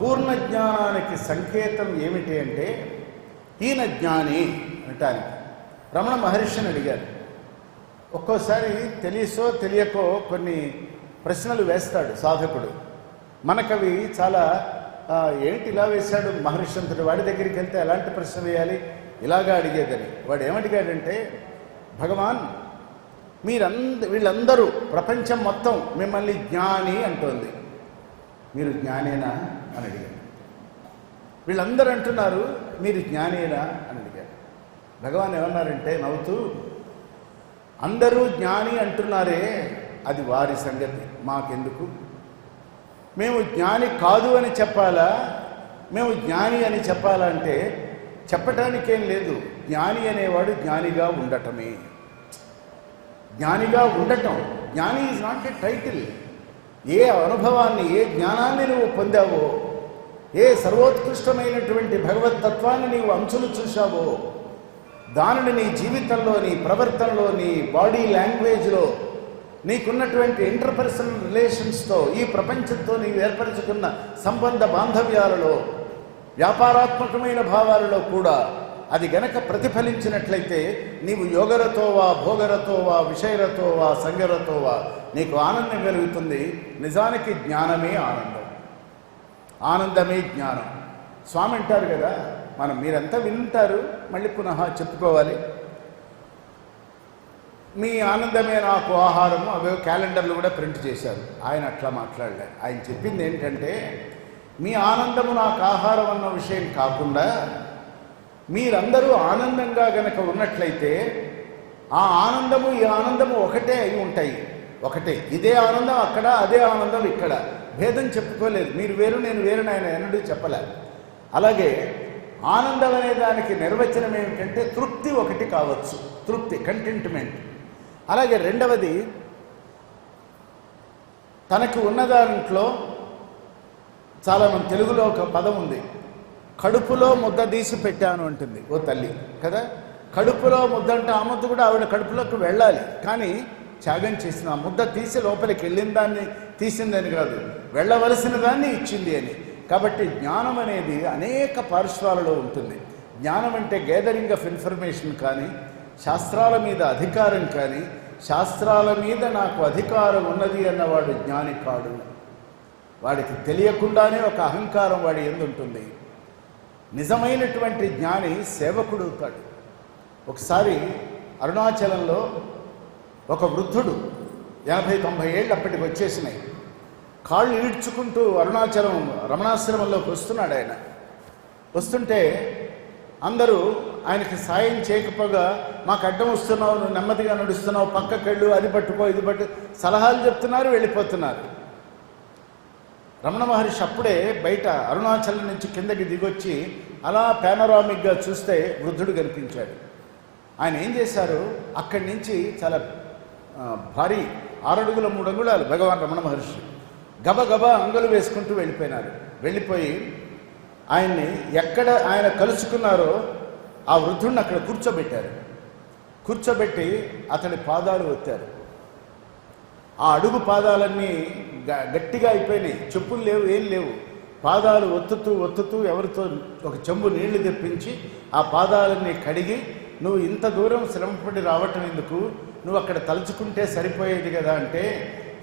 పూర్ణ జ్ఞానానికి సంకేతం ఏమిటి అంటే హీన జ్ఞాని అనటానికి. రమణ మహర్షిని అడిగారు. ఒక్కోసారి తెలిసో తెలియకో కొన్ని ప్రశ్నలు వేస్తాడు సాధకుడు. మనకవి చాలా ఏంటి ఇలా వేశాడు మహర్షి అంతటి వాడి దగ్గరికి వెళ్తే ఎలాంటి ప్రశ్న వేయాలి, ఇలాగా అడిగేదని. వాడు ఏమడిగాడంటే, భగవాన్ వీళ్ళందరూ ప్రపంచం మొత్తం మిమ్మల్ని జ్ఞాని అంటోంది, మీరు జ్ఞానేనా అని అడిగాడు. వీళ్ళందరూ అంటున్నారు మీరు జ్ఞానేనా అని అడిగాడు. భగవాన్ ఏమన్నారంటే నవ్వుతూ, అందరూ జ్ఞాని అంటున్నారే అది వారి సంగతి, మాకెందుకు? మేము జ్ఞాని కాదు అని చెప్పాలా, మేము జ్ఞాని అని చెప్పాలంటే చెప్పటానికేం లేదు. జ్ఞాని అనేవాడు జ్ఞానిగా ఉండటమే. జ్ఞానిగా ఉండటం, జ్ఞాని ఈజ్ నాట్ ఏ టైటిల్. ఏ అనుభవాన్ని, ఏ జ్ఞానాన్ని నువ్వు పొందావో, ఏ సర్వోత్కృష్టమైనటువంటి భగవతత్వాన్ని నీవు అంచులు చూశావో, దానిని నీ జీవితంలో, నీ ప్రవర్తనలో, నీ బాడీ లాంగ్వేజ్లో, నీకున్నటువంటి ఇంటర్పర్సనల్ రిలేషన్స్తో, ఈ ప్రపంచంతో నీవు ఏర్పరచుకున్న సంబంధ బాంధవ్యాలలో, వ్యాపారాత్మకమైన భావాలలో కూడా అది గనక ప్రతిఫలించినట్లయితే నీవు యోగరతోవా, భోగరతోవా, విషయరతోవా, సంగరతోవా నీకు ఆనందం కలుగుతుంది. నిజానికి జ్ఞానమే ఆనందం, ఆనందమే జ్ఞానం. స్వామి అంటారు కదా, మీరంతా వింటారు, మళ్ళీ పునః చెప్పుకోవాలి. మీ ఆనందమే నాకు ఆహారము, అవే క్యాలెండర్లు కూడా ప్రింట్ చేశారు. ఆయన అట్లా మాట్లాడలే. ఆయన చెప్పింది ఏంటంటే, మీ ఆనందము నాకు ఆహారం అన్న విషయం కాకుండా మీరందరూ ఆనందంగా గనక ఉన్నట్లయితే ఆ ఆనందము ఈ ఆనందము ఒకటే అయి ఉంటాయి. ఒకటే, ఇదే ఆనందం అక్కడ, అదే ఆనందం ఇక్కడ, భేదం చెప్పుకోలేదు. మీరు వేరు నేను వేరు ఆయన ఎన్నడూ చెప్పలే. అలాగే ఆనందం అనే దానికి నిర్వచనం ఏమిటంటే తృప్తి ఒకటి కావచ్చు, తృప్తి, కంటెంట్మెంట్. అలాగే రెండవది, తనకు ఉన్న దాంట్లో చాలామంది తెలుగులో ఒక పదం ఉంది, కడుపులో ముద్ద తీసి పెట్టాను అంటుంది ఓ తల్లి కదా. కడుపులో ముద్ద అంటే ఆ ముద్ద కూడా ఆవిడ కడుపులోకి వెళ్ళాలి, కానీ త్యాగం చేసిన ఆ ముద్ద తీసి లోపలికి వెళ్ళిన దాన్ని తీసిందని కాదు, వెళ్ళవలసిన దాన్ని ఇచ్చింది అని. కాబట్టి జ్ఞానం అనేది అనేక పార్శ్వాలలో ఉంటుంది. జ్ఞానం అంటే గ్యాదరింగ్ ఆఫ్ ఇన్ఫర్మేషన్ కానీ, శాస్త్రాల మీద అధికారం కానీ, శాస్త్రాల మీద నాకు అధికారం ఉన్నది అన్నవాడు జ్ఞాని కాడు. వాడికి తెలియకుండానే ఒక అహంకారం వాడి యందు ఉంటుంది. నిజమైనటువంటి జ్ఞాని సేవకుడు అవుతాడు. ఒకసారి అరుణాచలంలో ఒక వృద్ధుడు 80-90 ఏళ్ళు అప్పటికి వచ్చేసినాయి, కాళ్ళు ఈడ్చుకుంటూ అరుణాచలం రమణాశ్రమంలోకి వస్తున్నాడు. ఆయన వస్తుంటే అందరూ ఆయనకి సాయం చేయకపోగా, మాకు అడ్డం వస్తున్నావు, నువ్వు నెమ్మదిగా నడుస్తున్నావు, పక్కకెళ్ళు, అది పట్టుకో, ఇది పట్టు, సలహాలు చెప్తున్నారు, వెళ్ళిపోతున్నారు. రమణ మహర్షి అప్పుడే బయట అరుణాచలం నుంచి కిందకి దిగొచ్చి అలా పానరామిక్గా చూస్తే వృద్ధుడు కనిపించాడు. ఆయన ఏం చేశారు, అక్కడి నుంచి చాలా భారీ 6 అడుగుల 3 అంగుళాలు భగవాన్ రమణ మహర్షి గబగబా అంగులు వేసుకుంటూ వెళ్ళిపోయినారు. వెళ్ళిపోయి ఆయన్ని ఎక్కడ ఆయన కలుసుకున్నారో ఆ వృద్ధుడిని అక్కడ కూర్చోబెట్టారు. కూర్చోబెట్టి అతని పాదాలు ఒత్తారు. ఆ అడుగు పాదాలన్నీ గట్టిగా అయిపోయినాయి, చెప్పులు లేవు, ఏం లేవు. పాదాలు ఒత్తుతూ ఎవరితో ఒక చెంబు నీళ్లు తెప్పించి ఆ పాదాలన్నీ కడిగి, నువ్వు ఇంత దూరం శ్రమపడి రావటం ఎందుకు, నువ్వు అక్కడ తలుచుకుంటే సరిపోయేది కదా అంటే,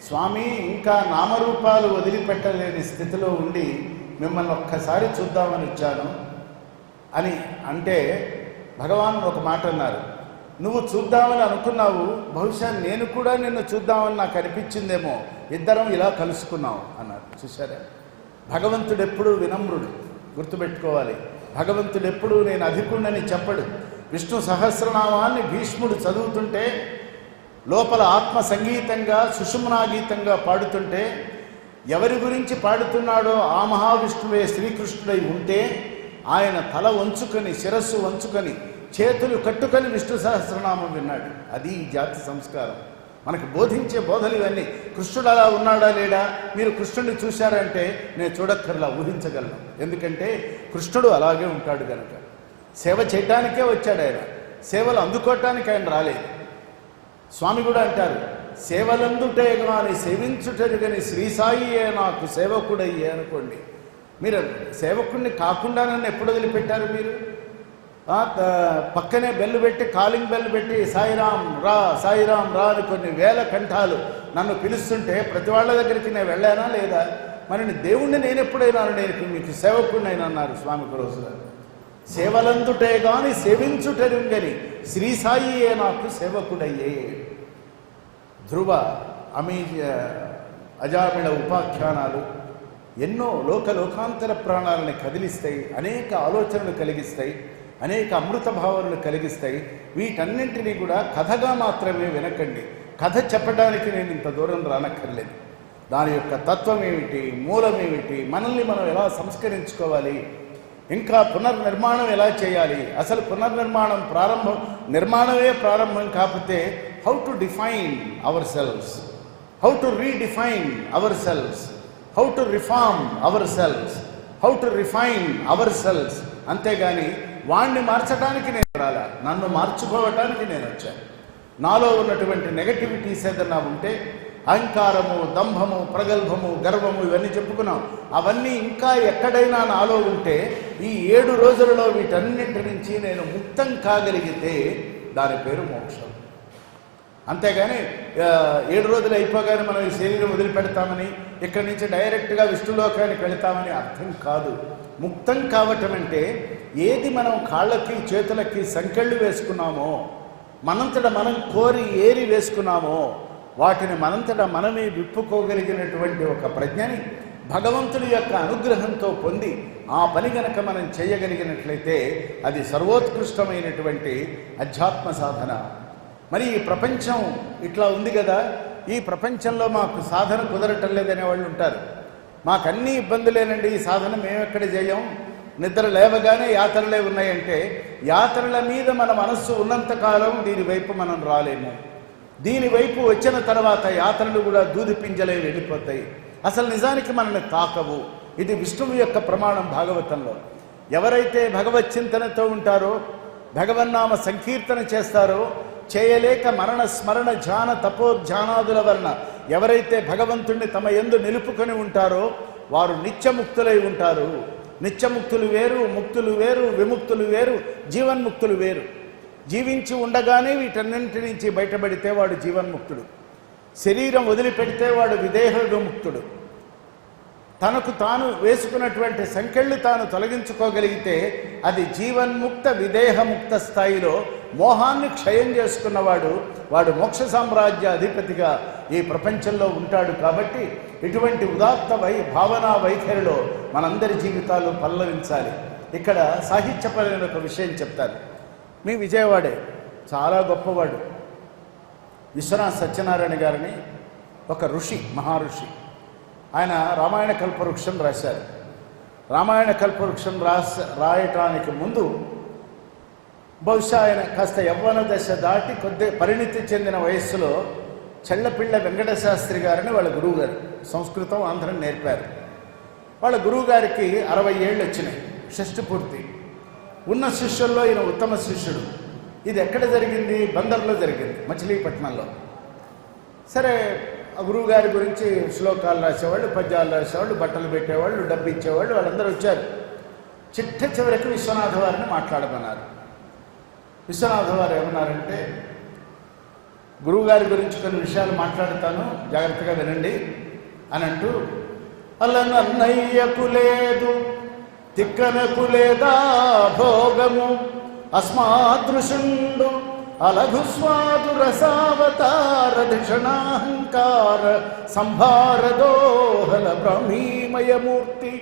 స్వామి ఇంకా నామరూపాలు వదిలిపెట్టలేని స్థితిలో ఉండి మిమ్మల్ని ఒక్కసారి చూద్దామని వచ్చాను అని అంటే, భగవాన్ ఒక మాట అన్నారు, నువ్వు చూద్దామని అనుకున్నావు, బహుశా నేను కూడా నిన్ను చూద్దామని నాకు అనిపించిందేమో, ఇద్దరం ఇలా కలుసుకున్నావు అన్నారు. చూసారా, భగవంతుడు ఎప్పుడూ వినమ్రుడు, గుర్తుపెట్టుకోవాలి. భగవంతుడు ఎప్పుడూ నేను అధికుణ్ణని చెప్పడు. విష్ణు సహస్రనామాన్ని భీష్ముడు చదువుతుంటే లోపల ఆత్మ సంగీతంగా, సుషుమ్నా గీతంగా పాడుతుంటే, ఎవరి గురించి పాడుతున్నాడో ఆ మహావిష్ణువే శ్రీకృష్ణుడై ఉంటే ఆయన తల వంచుకొని, శిరస్సు వంచుకొని, చేతులు కట్టుకొని విష్ణు సహస్రనామం విన్నాడు. అది ఈ జాతి సంస్కారం. మనకు బోధించే బోధలు ఇవన్నీ. కృష్ణుడు అలా ఉన్నాడా లేడా, మీరు కృష్ణుడిని చూశారంటే నేను చూడక్కర్లా, ఊహించగలను. ఎందుకంటే కృష్ణుడు అలాగే ఉంటాడు కనుక. సేవ చేయడానికే వచ్చాడు ఆయన, సేవలు అందుకోవటానికి ఆయన రాలేదు. స్వామి కూడా అంటారు, సేవలందుటే కానీ సేవించుటరుగని శ్రీసాయియే నాకు సేవకుడయ్యే అనుకోండి. మీరు సేవకుడిని కాకుండా నన్ను ఎప్పుడు వదిలిపెట్టారు మీరు? పక్కనే బెల్లు పెట్టి, కాలింగ్ బెల్లు పెట్టి సాయిరాం రా సాయిరాం రా అని కొన్ని వేల కంఠాలు నన్ను పిలుస్తుంటే ప్రతి వాళ్ళ దగ్గరికి నేను వెళ్ళానా లేదా? మరి దేవుణ్ణి నేను ఎప్పుడైనా నేను మీకు సేవకుడినైనా అన్నారు స్వామి ఒకరోజు గారు. సేవలందుటే గాని సేవించుటెరుంగని శ్రీ సాయియే నాకు సేవకుడయ్యే. ధ్రువ అజామిళ ఉపాఖ్యానాలు ఎన్నో లోకాంతర ప్రాణాలను కదిలిస్తాయి, అనేక ఆలోచనలు కలిగిస్తాయి, అనేక అమృత భావనలు కలిగిస్తాయి. వీటన్నింటినీ కూడా కథగా మాత్రమే వినకండి. కథ చెప్పడానికి నేను ఇంత దూరం రానక్కర్లేదు. దాని యొక్క తత్వం ఏమిటి, మూలం ఏమిటి, మనల్ని మనం ఎలా సంస్కరించుకోవాలి, ఇంకా పునర్నిర్మాణం ఎలా చేయాలి, అసలు పునర్నిర్మాణం నిర్మాణమే ప్రారంభం కాకపోతే how to define ourselves, how to redefine ourselves, how to reform ourselves, how to refine ourselves. అంతేగాని వాణ్ణి మార్చడానికి నేను రాలా, నన్ను మార్చుకోవటానికి నేను వచ్చాను. నాలో ఉన్నటువంటి నెగటివిటీస్ ఏదన్నా ఉంటే, అహంకారము, దంభము, ప్రగల్భము, గర్వము ఇవన్నీ చెప్పుకున్నాం, అవన్నీ ఇంకా ఎక్కడైనా నాలో ఉంటే ఈ 7 రోజులలో వీటన్నింటి నుంచి నేను ముక్తం కాగలిగితే దాని పేరు మోక్షం. అంతేగాని 7 రోజులు అయిపోగానే మనం ఈ శరీరం వదిలిపెడతామని, ఇక్కడి నుంచి డైరెక్ట్గా విష్ణులోకానికి వెళతామని అర్థం కాదు. ముక్తం కావటం అంటే ఏది మనం కాళ్ళకి చేతులకి సంకెళ్ళు వేసుకున్నామో, మనంతట మనం కోరి ఏరి వేసుకున్నామో, వాటిని మనంతట మనమే విప్పుకోగలిగినటువంటి ఒక ప్రజ్ఞని భగవంతుడి యొక్క అనుగ్రహంతో పొంది ఆ పని గనక మనం చేయగలిగినట్లయితే అది సర్వోత్కృష్టమైనటువంటి అధ్యాత్మ సాధన. మరి ఈ ప్రపంచం ఇట్లా ఉంది కదా, ఈ ప్రపంచంలో మాకు సాధన కుదరటం లేదనే వాళ్ళు ఉంటారు. మాకన్నీ ఇబ్బందులేనండి, ఈ సాధన మేమెక్కడ చేయం, నిద్ర లేవగానే యాత్రలే ఉన్నాయంటే, యాత్రల మీద మన మనస్సు ఉన్నంతకాలం దీనివైపు మనం రాలేము. దీనివైపు వచ్చిన తర్వాత యాత్రలు కూడా దూది పింజలై వెళ్ళిపోతాయి, అసలు నిజానికి మనల్ని తాకవు. ఇది విష్ణువు యొక్క ప్రమాణం భాగవతంలో. ఎవరైతే భగవత్ చింతనతో ఉంటారో, భగవన్నామ సంకీర్తన చేస్తారో, చేయలేక మరణ స్మరణ ధ్యాన తపోధ్యానాదుల వలన ఎవరైతే భగవంతుణ్ణి తమ యందు నిలుపుకొని ఉంటారో వారు నిత్యముక్తులై ఉంటారు. నిత్యముక్తులు వేరు, ముక్తులు వేరు, విముక్తులు వేరు, జీవన్ముక్తులు వేరు. జీవించి ఉండగానే వీటన్నింటి నుంచి బయటపడితే వాడు జీవన్ముక్తుడు. శరీరం వదిలిపెడితే వాడు విదేహ విముక్తుడు. తనకు తాను వేసుకున్నటువంటి సంకెళ్ళు తాను తొలగించుకోగలిగితే అది జీవన్ముక్త విదేహముక్త స్థాయిలో మోహాన్ని క్షయం చేసుకున్నవాడు, వాడు మోక్ష సామ్రాజ్య అధిపతిగా ఈ ప్రపంచంలో ఉంటాడు. కాబట్టి ఇటువంటి ఉదాత్త భావనా వైఖరిలో మనందరి జీవితాలు పల్లవించాలి. ఇక్కడ సాహిత్యపరమైన ఒక విషయం చెప్తారు. మీ విజయవాడే చాలా గొప్పవాడు విశ్వనాథ సత్యనారాయణ గారిని ఒక ఋషి, మహారుషి. ఆయన రామాయణ కల్పవృక్షం రాశారు. రామాయణ కల్పవృక్షం రాయటానికి ముందు బహుశా ఆయన కాస్త యవ్వన దశ దాటి కొద్ది పరిణితి చెందిన వయస్సులో చెల్లపిళ్ళ వెంకటశాస్త్రి గారిని వాళ్ళ గురువు గారు సంస్కృతం ఆంధ్రం నేర్పారు. వాళ్ళ గురువు గారికి 60 ఏళ్ళు వచ్చినాయి, షష్ఠి పూర్తి. ఉన్న శిష్యుల్లో ఈయన ఉత్తమ శిష్యుడు. ఇది ఎక్కడ జరిగింది? బందర్లో జరిగింది, మచిలీపట్నంలో. సరే, ఆ గురువు గారి గురించి శ్లోకాలు రాసేవాళ్ళు, పద్యాలు రాసేవాళ్ళు, బట్టలు పెట్టేవాళ్ళు, డబ్బు ఇచ్చేవాళ్ళు, వాళ్ళందరూ వచ్చారు. చివరికి విశ్వనాథ వారిని మాట్లాడమన్నారు. విశ్వనాథ వారు ఏమన్నారంటే, గురువుగారి గురించి కొన్ని విషయాలు మాట్లాడుతాను, జాగ్రత్తగా వినండి అని అంటూ, అల్లను అన్నయ్యకు లేదు, తిక్కనకు లేదా భోగము, అస్మాదృశుండు అలఘుస్వాదు రసావతార ధిషణాహంకార సంభారదోహల బ్రహ్మీమయమూర్తి,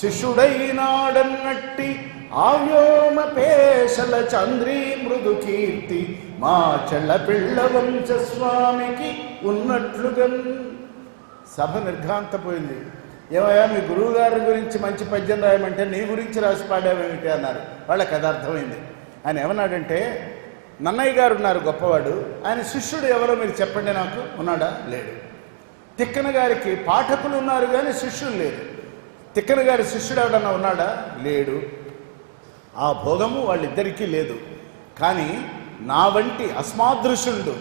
శిష్యుడైనాడన్నట్టి ఆవ్యోమ పేషల చంద్రీ మృదు కీర్తి, మా చెళ్ళ పిళ్ళ వంశస్వామికి ఉన్నట్లుగా. సభ నిర్ఘాంతపోయింది. ఏమయ్యా, మీ గురువు గారి గురించి మంచి పద్యం రాయమంటే నీ గురించి రాసి పాడావేమిటి అన్నారు. వాళ్ళకి అది అర్థమైంది. ఆయన ఏమన్నాడంటే, నన్నయ్య గారు ఉన్నారు గొప్పవాడు, ఆయన శిష్యుడు ఎవరో మీరు చెప్పండి నాకు. ఉన్నాడా? లేడు. తిక్కన గారికి పాఠకులు ఉన్నారు కానీ శిష్యులు లేరు. తిక్కన గారి శిష్యుడు ఎవడన్నా ఉన్నాడా? లేడు. ఆ భోగము వాళ్ళిద్దరికీ లేదు. కానీ నా వంటి అస్మాదృశుండు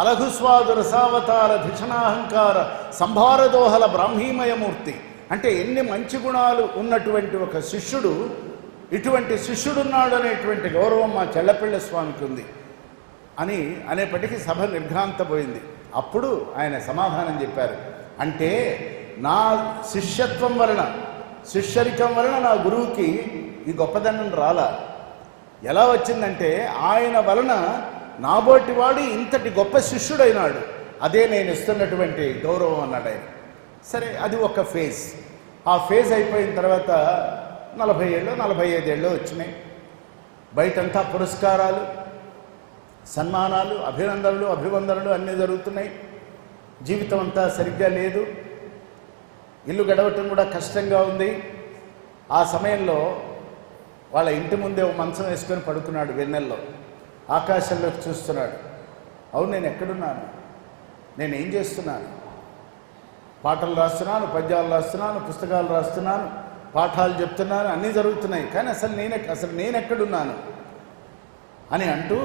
అలఘుస్వాదు రసావతార ధిషణాహంకార సంభారదోహల బ్రాహ్మీమయమూర్తి, అంటే ఎన్ని మంచి గుణాలు ఉన్నటువంటి ఒక శిష్యుడు, ఇటువంటి శిష్యుడున్నాడు అనేటువంటి గౌరవం మా చెల్లపిళ్ళ స్వామికి ఉంది అని అనేప్పటికీ సభ నిర్ఘాంతపోయింది. అప్పుడు ఆయన సమాధానం చెప్పారు. అంటే నా శిష్యత్వం వలన, శిష్యరికం వలన నా గురువుకి ఈ గొప్పదనం రాలా. ఎలా వచ్చిందంటే ఆయన వలన నాబోటి వాడు ఇంతటి గొప్ప శిష్యుడైనాడు, అదే నేను ఇస్తున్నటువంటి గౌరవం అన్నాడు ఆయన. సరే, అది ఒక ఫేజ్. ఆ ఫేజ్ అయిపోయిన తర్వాత 40 ఏళ్ళు 45 ఏళ్ళు వచ్చినాయి. బయటంతా పురస్కారాలు, సన్మానాలు, అభినందనలు, అభివందనలు అన్నీ జరుగుతున్నాయి. జీవితం అంతా సరిగ్గా లేదు, ఇల్లు గడవటం కూడా కష్టంగా ఉంది. ఆ సమయంలో వాళ్ళ ఇంటి ముందే ఒక మంచం వేసుకొని పడుకున్నాడు. వెన్నెల్లో ఆకాశంలోకి చూస్తున్నాడు. అవును, నేను ఎక్కడున్నాను, నేనేం చేస్తున్నాను? పాటలు రాస్తున్నాను, పద్యాలు రాస్తున్నాను, పుస్తకాలు రాస్తున్నాను, పాఠాలు చెప్తున్నాను, అన్నీ జరుగుతున్నాయి. కానీ అసలు నేనెక్కడున్నాను అని అంటూ,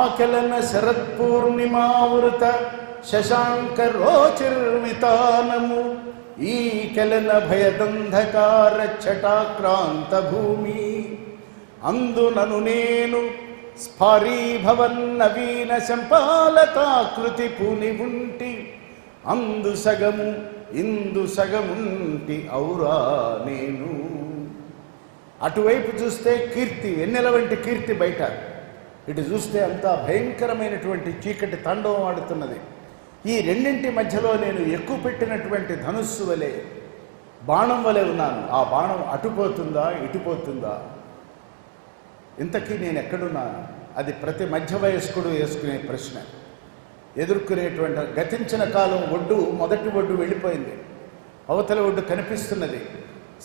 ఆకెలన శరత్పూర్ణిమావృత శశాంక రోచిర్వితానము, ఈ కెలన భయదంధకార ఛటాక్రాంత భూమి, అందునను నేను స్ఫారీభవన్ నవీన సంపాలతాకృతి పూని ఉంటి, అందు సగము ఇందు సగముంటి ఔరా నేను. అటువైపు చూస్తే కీర్తి, వెన్నెల వంటి కీర్తి బయట, ఇటు చూస్తే అంతా భయంకరమైనటువంటి చీకటి తాండవం ఆడుతున్నది. ఈ రెండింటి మధ్యలో నేను ఎక్కువ పెట్టినటువంటి ధనుస్సు వలె, బాణం వలె ఉన్నాను. ఆ బాణం అటుపోతుందా ఇటుపోతుందా, ఇంతకీ నేను ఎక్కడున్నాను? అది ప్రతి మధ్య వయస్కుడు వేసుకునే ప్రశ్న, ఎదుర్కొనేటువంటి. గతించిన కాలం ఒడ్డు, మొదటి ఒడ్డు వెళ్ళిపోయింది, అవతల ఒడ్డు కనిపిస్తున్నది.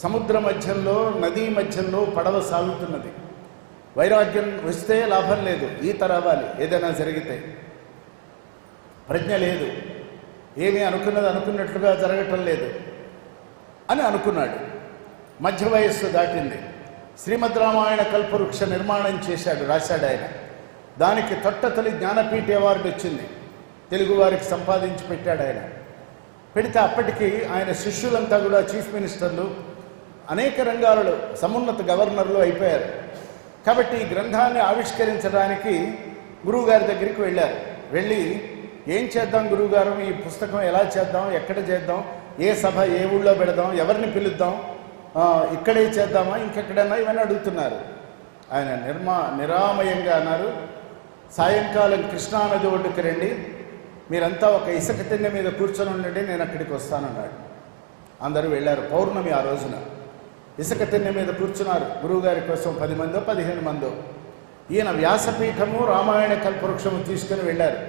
సముద్ర మధ్యంలో, నదీ మధ్యంలో పడవ సాగుతున్నది. వైరాగ్యం వస్తే లాభం లేదు, ఈత రావాలి ఏదైనా జరిగితే. ప్రజ్ఞ లేదు, ఏమీ అనుకున్నది అనుకున్నట్లుగా జరగటం లేదు అని అనుకున్నాడు. మధ్య వయస్సు దాటింది. శ్రీమద్ రామాయణ కల్పవృక్ష నిర్మాణం చేశాడు, రాశాడు ఆయన. దానికి తొట్టతొలి జ్ఞానపీఠ అవార్డు వచ్చింది, తెలుగువారికి సంపాదించి పెట్టాడు ఆయన. పెడితే అప్పటికి ఆయన శిష్యులంతా కూడా చీఫ్ మినిస్టర్లు, అనేక రంగాలలో సమున్నత గవర్నర్లు అయిపోయారు. కాబట్టి ఈ గ్రంథాన్ని ఆవిష్కరించడానికి గురువుగారి దగ్గరికి వెళ్ళారు. వెళ్ళి, ఏం చేద్దాం గురువుగారు, ఈ పుస్తకం ఎలా చేద్దాం, ఎక్కడ చేద్దాం, ఏ సభ ఏ ఊళ్ళో పెడదాం, ఎవరిని పిలుద్దాం, ఇక్కడే చేద్దామా ఇంకెక్కడన్నా, ఇవన్నీ అడుగుతున్నారు. ఆయన నిరామయంగా అన్నారు, సాయంకాలం కృష్ణానది ఒడ్డుకి రండి, మీరంతా ఒక ఇసుక తిన్నె మీద కూర్చొని ఉండండి, నేను అక్కడికి వస్తానన్నాడు. అందరూ వెళ్ళారు. పౌర్ణమి ఆ రోజున ఇసుక తిన్నె మీద కూర్చున్నారు గురువుగారి కోసం. 10 మందో 15 మందో. ఈయన వ్యాసపీఠము, రామాయణ కల్పవృక్షము తీసుకుని వెళ్ళారు.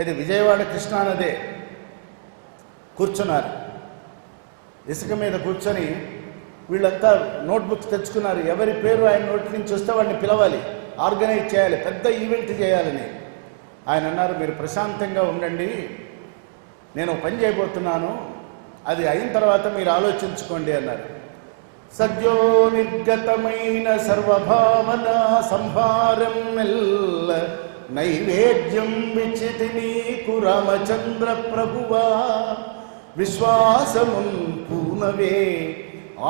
ఇది విజయవాడ కృష్ణానదే. కూర్చున్నారు ఇసుక మీద. కూర్చొని వీళ్ళంతా నోట్బుక్ తెచ్చుకున్నారు. ఎవరి పేరు ఆయన నోటి నుంచి వస్తే వాడిని పిలవాలి, ఆర్గనైజ్ చేయాలి, పెద్ద ఈవెంట్ చేయాలని. ఆయన అన్నారు, మీరు ప్రశాంతంగా ఉండండి, నేను పని చేయబోతున్నాను, అది అయిన తర్వాత మీరు ఆలోచించుకోండి అన్నారు. సద్యో నిర్గతమైన సర్వభావన సంహారం మెల్ల నైవేద్యం విచితి నీకు రామచంద్ర ప్రభువా, విశ్వాసమున్ పూనవే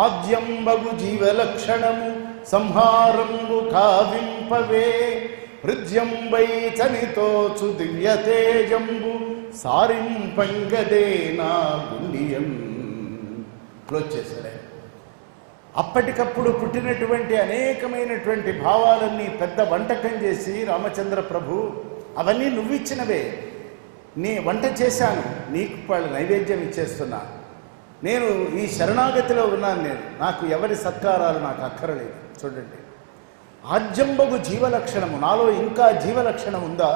ఆద్యంబగు జీవలక్షణము సంహారంబు కావింపవే, హృద్యంబై చనితోచు దివ్య తేజంబు సారింపంగదే నా గుండియం. క్లోజ్ చేశాడు. అప్పటికప్పుడు పుట్టినటువంటి అనేకమైనటువంటి భావాలన్నీ పెద్ద వంటకం చేసి రామచంద్ర ప్రభు, అవన్నీ నువ్విచ్చినవే, నీ వంట చేశాను, నీకు వాళ్ళు నైవేద్యం ఇచ్చేస్తున్నా, నేను ఈ శరణాగతిలో ఉన్నాను, నాకు ఎవరి సత్కారాలు నాకు అక్కరలేదు. చూడండి, ఆద్యంబగు జీవలక్షణము, నాలో ఇంకా జీవలక్షణం ఉందా?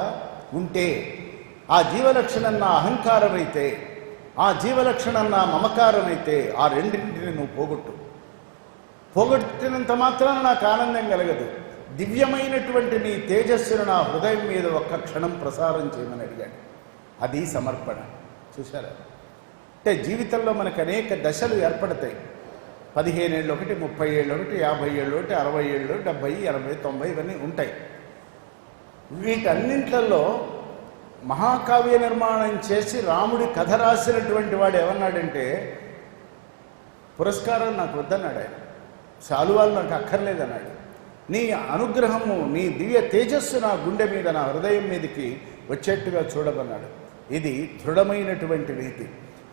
ఉంటే ఆ జీవలక్షణం నా అహంకారమైతే, ఆ జీవలక్షణం నా మమకారమైతే, ఆ రెండింటిని నువ్వు పోగొట్టినంత మాత్రాన నాకు ఆనందం కలగదు. దివ్యమైనటువంటి నీ తేజస్సును నా హృదయం మీద ఒక్క క్షణం ప్రసారం చేయమని అడిగాడు. అది సమర్పణ. చూశారా? అంటే జీవితంలో మనకు అనేక దశలు ఏర్పడతాయి. 15 ఏళ్ళు ఒకటి, 30 ఏళ్ళు ఒకటి, 50 ఏళ్ళు ఒకటి, 60 ఏళ్ళు, 70, 80, 90 ఇవన్నీ ఉంటాయి. వీటన్నింటిలో మహాకావ్య నిర్మాణం చేసి రాముడి కథ రాసినటువంటి వాడు ఏమన్నాడంటే, పురస్కారం నాకు వద్దన్నాడు ఆయన, శాలువాలు నాకు అక్కర్లేదన్నాడు. నీ అనుగ్రహము, నీ దివ్య తేజస్సు నా గుండె మీద, నా హృదయం మీదకి వచ్చేట్టుగా చూడమన్నాడు. ఇది దృఢమైనటువంటి రీతి.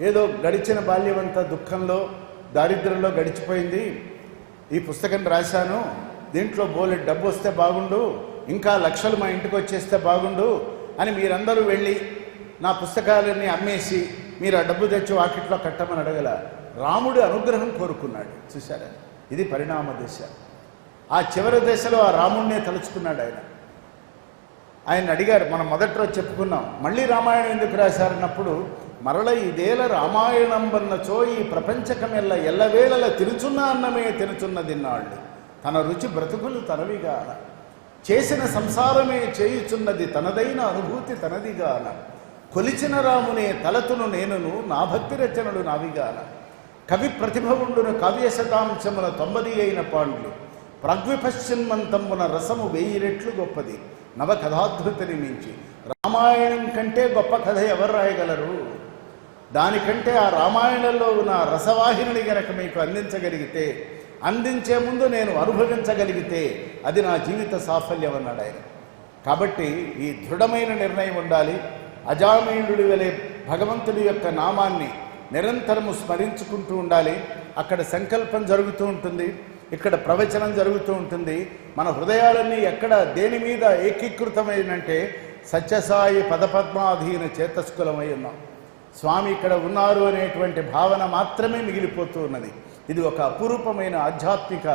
ఏదో గడిచిన బాల్యమంతా దుఃఖంలో, దారిద్ర్యంలో గడిచిపోయింది, ఈ పుస్తకం రాశాను, దీంట్లో బోలెడు డబ్బు వస్తే బాగుండు, ఇంకా లక్షలు మా ఇంటికి వచ్చేస్తే బాగుండు అని మీరందరూ వెళ్ళి నా పుస్తకాలన్నీ అమ్మేసి మీరు ఆ డబ్బు తెచ్చి వాకిట్లో కట్టమని అడగల. రాముడి అనుగ్రహం కోరుకున్నాడు. చూశారా, ఇది పరిణామ దశ. ఆ చివరి దశలో ఆ రాముడినే తలుచుకున్నాడు ఆయన. ఆయన అడిగారు, మనం మొదటి రోజు చెప్పుకున్నాం, మళ్ళీ రామాయణం ఎందుకు రాశారన్నప్పుడు, మరల ఇదేల రామాయణం వన్నచో ఈ ప్రపంచకమెల్ల ఎల్లవేళల తిరుచున్న అన్నమే తినుచున్నదిన్నాళ్ళు, తన రుచి బ్రతుకులు తనవిగాన, చేసిన సంసారమే చేయుచున్నది తనదైన అనుభూతి తనదిగాన, కొలిచిన రామునే తలతును నేనును నా భక్తి రచనలు నావిగాన, కవి ప్రతిభవుండును కావ్య శతాంశమున 90 అయిన పాండ్లు, ప్రగ్విపశ్చిన్మంతమున రసము 1000 రెట్లు గొప్పది, నవకథాధృతిని మించి. రామాయణం కంటే గొప్ప కథ ఎవరు రాయగలరు? దానికంటే ఆ రామాయణంలో ఉన్న రసవాహిని గనక మీకు అందించగలిగితే, అందించే ముందు నేను అనుభవించగలిగితే అది నా జీవిత సాఫల్యం అన్నాడు ఆయన. కాబట్టి ఈ దృఢమైన నిర్ణయం ఉండాలి. అజామీయుడి వలె భగవంతుడి యొక్క నామాన్ని నిరంతరము స్మరించుకుంటూ ఉండాలి. అక్కడ సంకల్పం జరుగుతూ ఉంటుంది, ఇక్కడ ప్రవచనం జరుగుతూ ఉంటుంది. మన హృదయాలన్నీ ఎక్కడ దేని మీద ఏకీకృతమైనంటే సత్యసాయి పదపద్మాధీన చేతస్కులమై ఉన్నాం. స్వామి ఇక్కడ ఉన్నారు అనేటువంటి భావన మాత్రమే మిగిలిపోతూ ఉన్నది. ఇది ఒక అపురూపమైన ఆధ్యాత్మిక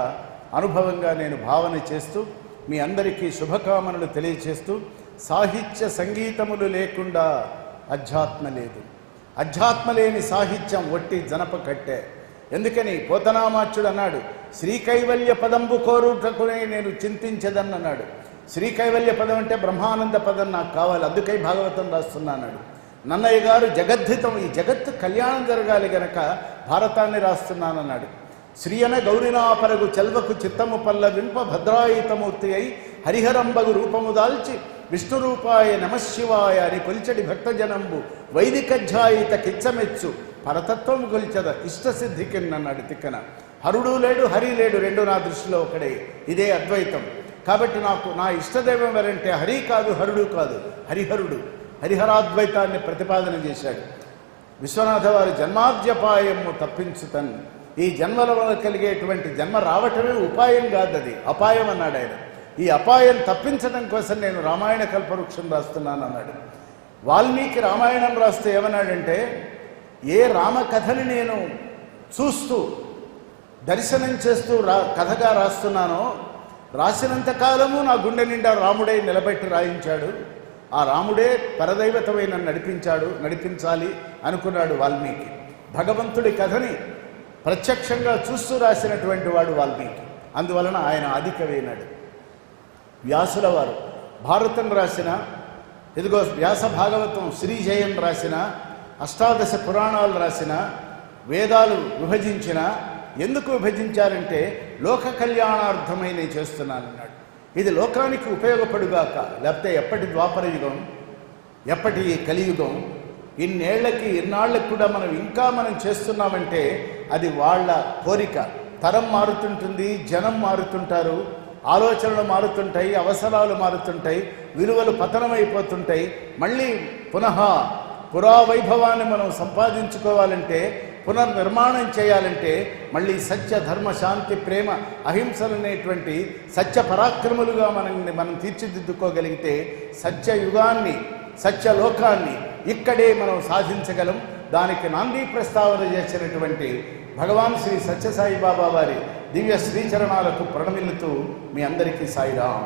అనుభవంగా నేను భావన చేస్తూ మీ అందరికీ శుభకామనలు తెలియచేస్తూ, సాహిత్య సంగీతములు లేకుండా అధ్యాత్మ లేదు, అధ్యాత్మ లేని సాహిత్యం ఒట్టి జనప కట్టే. ఎందుకని పోతనామాచ్యుడు అన్నాడు, శ్రీకైవల్య పదంబు కోరుటకునే నేను చింతించదన్నన్నాడు. శ్రీకైవల్య పదం అంటే బ్రహ్మానంద పదం నాకు కావాలి, అందుకై భాగవతం రాస్తున్నాడు. నన్నయ్య గారు జగద్ధితం, ఈ జగత్తు కళ్యాణం జరగాలి గనక భారతాన్ని రాస్తున్నానన్నాడు. శ్రీయన గౌరినాపరగు చెల్వకు చిత్తము పల్లవింప భద్రాయుతమూర్తి అయి హరిహరంబగు రూపము దాల్చి విష్ణు రూపాయ నమశివాయ అని కొలిచడి భక్తజనంబు వైదికధ్యాయిత కిచ్చమెచ్చు పరతత్వము కొలిచద ఇష్టసిద్ధికిన్నన్నాడు తిక్కన. హరుడు లేడు, హరి లేడు, రెండు నా దృష్టిలో ఒకడే. ఇదే అద్వైతం. కాబట్టి నాకు నా ఇష్టదైవం ఎవరంటే హరి కాదు, హరుడు కాదు, హరిహరుడు. హరిహరాద్వైతాన్ని ప్రతిపాదన చేశాడు. విశ్వనాథ వారి జన్మాద్యపాయము తప్పించుతన్, ఈ జన్మల వల్ల కలిగేటువంటి జన్మ రావటమే ఉపాయం కాదు, అది అపాయం అన్నాడు ఆయన. ఈ అపాయం తప్పించడం కోసం నేను రామాయణ కల్పవృక్షం రాస్తున్నాను అన్నాడు. వాల్మీకి రామాయణం రాస్తే ఏమన్నాడంటే, ఏ రామకథని నేను చూస్తూ దర్శనం చేస్తూ కథగా రాస్తున్నానో, రాసినంతకాలము నా గుండె నిండా రాముడే నిలబెట్టి రాయించాడు. ఆ రాముడే పరదైవతమై నన్ను నడిపించాలి అనుకున్నాడు వాల్మీకి. భగవంతుడి కథని ప్రత్యక్షంగా చూస్తూ రాసినటువంటి వాడు వాల్మీకి. అందువలన ఆయన ఆదికవైనాడు. వ్యాసుల వారు భారతం రాసిన, ఇదిగో వ్యాస భాగవతం శ్రీజయం రాసిన, అష్టాదశ పురాణాలు రాసిన, వేదాలు విభజించిన. ఎందుకు విభజించారంటే లోక కళ్యాణార్థమై నేను చేస్తున్నానన్నాడు. ఇది లోకానికి ఉపయోగపడుగాక, లేకపోతే ఎప్పటి ద్వాపర యుగం, ఎప్పటి కలియుగం, ఇన్నేళ్లకి ఇన్నాళ్ళకి కూడా మనం చేస్తున్నామంటే అది వాళ్ళ కోరిక. తరం మారుతుంటుంది, జనం మారుతుంటారు, ఆలోచనలు మారుతుంటాయి, అవసరాలు మారుతుంటాయి, విలువలు పతనమైపోతుంటాయి. మళ్ళీ పురావైభవాన్ని మనం సంపాదించుకోవాలంటే, పునర్నిర్మాణం చేయాలంటే మళ్ళీ సత్య ధర్మ శాంతి ప్రేమ అహింసలనేటువంటి సత్య పరాక్రములుగా మనం తీర్చిదిద్దుకోగలిగితే సత్యయుగాన్ని, సత్యలోకాన్ని ఇక్కడే మనం సాధించగలం. దానికి నాంది ప్రస్తావన చేసినటువంటి భగవాన్ శ్రీ సత్యసాయి బాబా వారి దివ్య శ్రీచరణాలకు ప్రణమిల్లుతూ మీ అందరికీ సాయిరాం.